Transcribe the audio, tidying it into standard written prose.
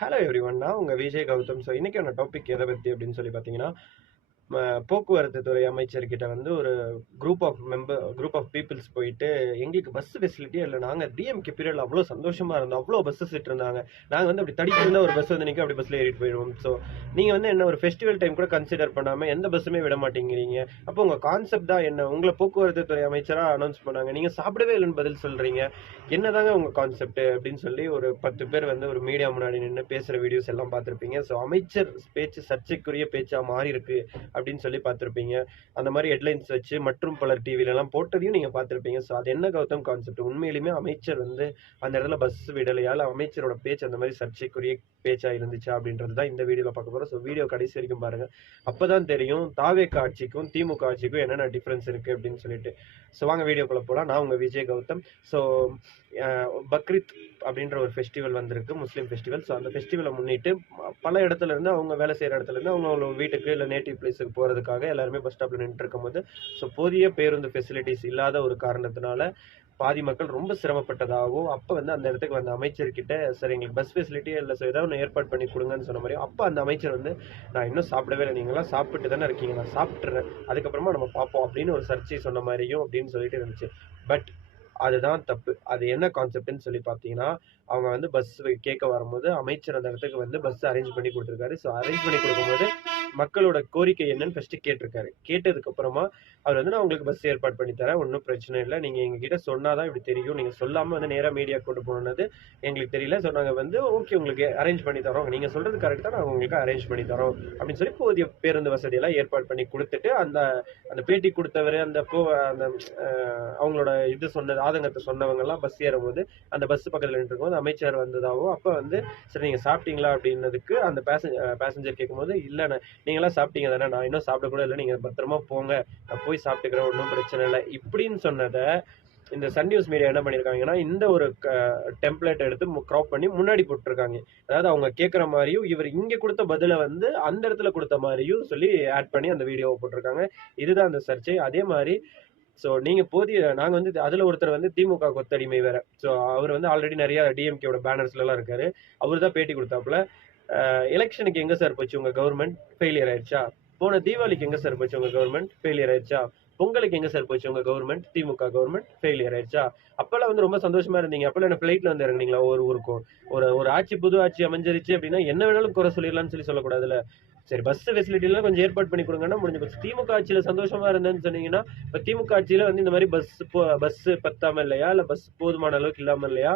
Hello everyone, நான் உங்க Vijay Gautham. So இன்னைக்கான டாபிக் எதை பற்றி அப்படின்னு சொல்லி பார்த்தீங்கன்னா, போக்குவரத்து துறை அமைச்சர்கிட்ட வந்து ஒரு குரூப் ஆஃப் பீப்புள்ஸ் போயிட்டு, எங்களுக்கு பஸ் ஃபெசிலிட்டியே இல்லை, நாங்கள் டிஎம்கே பீரியடில் அவ்வளோ சந்தோஷமா இருந்தோம், அவ்வளோ பஸ்ஸஸ் இருந்தாங்க, நாங்கள் வந்து அப்படி தடிக்கிருந்தா ஒரு பஸ் வந்து நிற்க அப்படி பஸ்ஸில் ஏறிட்டு போயிடுவோம். ஸோ நீங்கள் வந்து என்ன ஒரு ஃபெஸ்டிவல் டைம் கூட கன்சிடர் பண்ணாமல் எந்த பஸ்ஸுமே விட மாட்டேங்கிறீங்க. அப்போ உங்கள் கான்செப்ட் தான் என்ன? உங்களை போக்குவரத்து துறை அமைச்சராக அனௌன்ஸ் பண்ணாங்க, நீங்கள் சாப்பிடவே இல்லைன்னு பதில் சொல்கிறீங்க. என்னதாங்க உங்கள் கான்செப்ட் அப்படின்னு சொல்லி ஒரு 10 பேர் வந்து ஒரு மீடியா முன்னாடி நின்று பேசுகிற வீடியோஸ் எல்லாம் பார்த்துருப்பீங்க. ஸோ அமைச்சர் பேச்சு சர்ச்சைக்குரிய பேச்சாக மாறி இருக்கு அப்படின்னு சொல்லி பார்த்துருப்பீங்க. அந்த மாதிரி ஹெட்லைன்ஸ் வச்சு மற்றும் பலர் டிவிலெல்லாம் போட்டதையும் நீங்கள் பார்த்துருப்பீங்க. ஸோ அது என்ன கௌதம் கான்செப்ட்? உண்மையிலுமே அமைச்சர் வந்து அந்த இடத்துல பஸ் விடலையா, இல்லை அமைச்சரோட பேச்சு அந்த மாதிரி சர்ச்சைக்குரிய பேச்சா இருந்துச்சா அப்படின்றது தான் இந்த வீடியோவில் பார்க்க போகிறோம். ஸோ வீடியோ கடைசி வரைக்கும் பாருங்க, அப்பதான் தெரியும் தாவேக ஆட்சிக்கும் திமுக ஆட்சிக்கும் என்னென்ன டிஃப்ரென்ஸ் இருக்கு அப்படின்னு சொல்லிட்டு. ஸோ வாங்க வீடியோக்குள்ள போகலாம். நான் உங்க விஜய் கௌதம். ஸோ பக்ரீத் அப்படின்ற ஒரு ஃபெஸ்டிவல் வந்திருக்கு, முஸ்லீம் ஃபெஸ்டிவல். ஸோ அந்த ஃபெஸ்டிவலை முன்னிட்டு பல இடத்துல இருந்து அவங்க வேலை செய்கிற இடத்துல இருந்து அவங்க வீட்டுக்கு இல்லை நேட்டிவ் பிளேஸுக்கு போகிறதுக்காக எல்லாருமே பஸ் ஸ்டாப்பில் நின்று இருக்கும்போது, ஸோ போதிய பேருந்து ஃபெசிலிட்டிஸ் இல்லாத ஒரு காரணத்தினால பாதி மக்கள் ரொம்ப சிரமப்பட்டதாகவும், அப்போ வந்து அந்த இடத்துக்கு வந்த அமைச்சர்கிட்ட, சார் எங்களுக்கு பஸ் ஃபெசிலிட்டியே இல்லை, ஸோ ஏதாவது ஒன்று ஏற்பாடு பண்ணி கொடுங்கன்னு சொன்ன மாதிரி, அப்போ அந்த அமைச்சர் வந்து, நான் இன்னும் சாப்பிடவே இல்லை, நீங்களாம் சாப்பிட்டு தானே இருக்கீங்க, நான் சாப்பிட்றேன், அதுக்கப்புறமா நம்ம பார்ப்போம் அப்படின்னு ஒரு சர்ச்சை சொன்ன மாதிரியும் அப்படின்னு சொல்லிட்டு இருந்துச்சு. பட் அதுதான் தப்பு. அது என்ன கான்செப்ட்னு சொல்லி பார்த்தீங்கன்னா, அவங்க வந்து பஸ் கேட்க வரும்போது அமைச்சர் அந்த இடத்துக்கு வந்து பஸ் அரேஞ்ச் பண்ணி கொடுத்துருக்காரு. ஸோ அரேஞ்ச் பண்ணி கொடுக்கும்போது மக்களோட கோரிக்கை என்னன்னு ஃபர்ஸ்ட் கேட்டிருக்காரு. கேட்டதுக்கு அப்புறமா அவர் வந்து, நான் உங்களுக்கு பஸ் ஏற்பாடு பண்ணி தரேன், ஒன்றும் பிரச்சனை இல்லை, நீங்க எங்ககிட்ட சொன்னாதான் இப்படி தெரியும், நீங்க சொல்லாம வந்து நேரா மீடியா கொண்டு போனது எங்களுக்கு தெரியல. ஸோ நாங்கள் வந்து ஓகே உங்களுக்கு அரேஞ்ச் பண்ணி தரோம், நீங்க சொல்றது கரெக்ட் தான், நாங்கள் உங்களுக்கு அரேஞ்ச் பண்ணி தரோம் அப்படின்னு சொல்லி போதிய பேருந்து வசதியெல்லாம் ஏற்பாடு பண்ணி கொடுத்துட்டு, அந்த அந்த பேட்டி கொடுத்தவர் அந்த அந்த அவங்களோட இது சொன்னது ஆதங்கத்தை சொன்னவங்க எல்லாம் பஸ் ஏறும்போது அந்த பஸ் பக்கத்தில் நின்றுருக்கும் போது அமைச்சர் வந்ததாகவும், அப்போ வந்து சரி நீங்கள் சாப்பிட்டீங்களா அப்படின்னதுக்கு அந்த பேசஞ்சர் கேட்கும்போது, இல்லைண்ணே நீங்களாம் சாப்பிட்டீங்க தானே, நான் இன்னும் சாப்பிட கூட இல்லை, நீங்கள் பத்திரமா போங்க, நான் போய் சாப்பிட்டுக்கிறேன், ஒன்றும் பிரச்சனை இல்லை இப்படின்னு சொன்னதை இந்த சன் நியூஸ் மீடியா என்ன பண்ணியிருக்காங்கன்னா, இந்த ஒரு டெம்ப்ளேட் எடுத்து க்ராப் பண்ணி முன்னாடி போட்டிருக்காங்க. அதாவது அவங்க கேட்குற மாதிரியும் இவர் இங்கே கொடுத்த பதிலை வந்து அந்த இடத்துல கொடுத்த மாதிரியும் சொல்லி ஆட் பண்ணி அந்த வீடியோவை போட்டிருக்காங்க. இதுதான் அந்த சர்ச்சை. அதே மாதிரி ஸோ நீங்கள் நாங்கள் வந்து அதில் ஒருத்தர் வந்து திமுக கொத்தடிமை வேற. ஸோ அவர் வந்து ஆல்ரெடி நிறைய டிஎம்கேவோட பேனர்ஸ்லாம் இருக்காரு. அவர் தான் பேட்டி கொடுத்தாப்புல, எலெக்ஷனுக்கு எங்கே சார் போச்சு உங்கள் கவர்மெண்ட், ஃபெயிலியர் ஆயிடுச்சா? போன தீபாவளிக்கு எங்கே சார் போச்சு உங்கள் கவர்மெண்ட், ஃபெயிலியர் ஆயிடுச்சா? பொங்கலுக்கு எங்கே சார் போச்சு உங்கள் கவர்மெண்ட், திமுக கவர்மெண்ட், ஃபெயிலியர் ஆயிடுச்சா? அப்போல்லாம் வந்து ரொம்ப சந்தோஷமா இருந்தீங்க, அப்போல்லாம் என்ன ஃப்ளைட்டில் வந்து இறங்குனீங்களா ஒவ்வொரு ஊருக்கும்? ஒரு ஆட்சி புது ஆட்சி அமைஞ்சிருச்சு அப்படின்னா என்ன வேணாலும் குறை சொல்லிடலாம்னு சொல்லக்கூடாதுல்ல. சரி பஸ் ஃபெசிலிட்டிலாம் கொஞ்சம் ஏற்பாடு பண்ணி கொடுங்கன்னா முடிஞ்சு போச்சு. திமுக ஆட்சியில் சந்தோஷமா இருந்தேன்னு சொன்னீங்கன்னா, இப்போ திமுக ஆட்சியில் வந்து இந்த மாதிரி பஸ் பத்தாம இல்லையா, இல்லை பஸ் போதுமான அளவுக்கு இல்லாமல் இல்லையா?